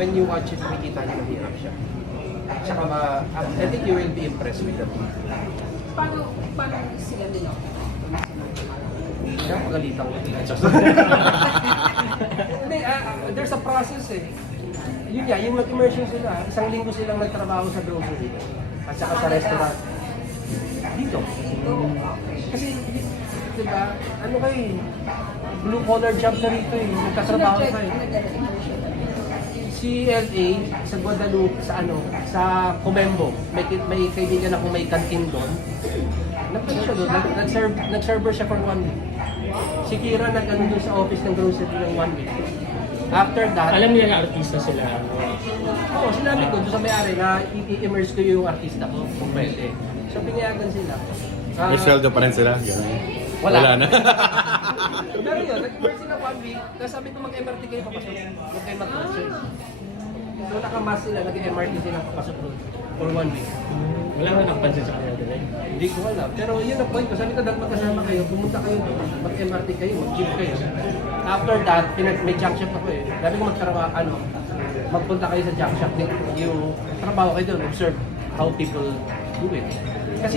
when you watch it, makikita niyo mahirap siya. Tsaka I think you will be impressed with the team. Paano sila nila? Kaya pagalitan ko. Hindi, there's a process eh. Yun nga, yung nag-immersion sila, isang linggo silang nagtrabaho sa grocery at saka sa restaurant. Dito. Kasi, di ba, ano kayo eh, blue collar job na rito eh, nagkatrabaho ka eh. Si LA, sa Guadalupe, sa Comembo, may kaibigan ako may canteen doon. Nagpunta siya doon, nag-server siya for 1 week. Si Kira nag-ano doon sa office ng grocery ng 1 week. After that, Alam nila na artista sila. oo, sinabi ko doon sa may-ari na i-immerse ko yung artista ko kung pwede. So, pinayagan sila. May sweldo pa rin sila. Ganun. Wala na. Pero yun, nag-immerse sila 1 week. Tapos sabi ko mag-MRT kayo papasok. Huwag kayo mag-concert. So, nakamas sila, nag-MRT sila papasok doon for 1 week. Wala nga nakapansin sa kanila din. Hindi ko alam. Pero yun ang point ko. Sabi ko, dahil magkasama kayo, pumunta kayo doon, mag-MRT kayo, mag-jeep kayo. After that, may junk shop ako eh. Sabi ko magpunta kayo sa junk shop, yung trabaho kayo doon, observe how people do it. Kasi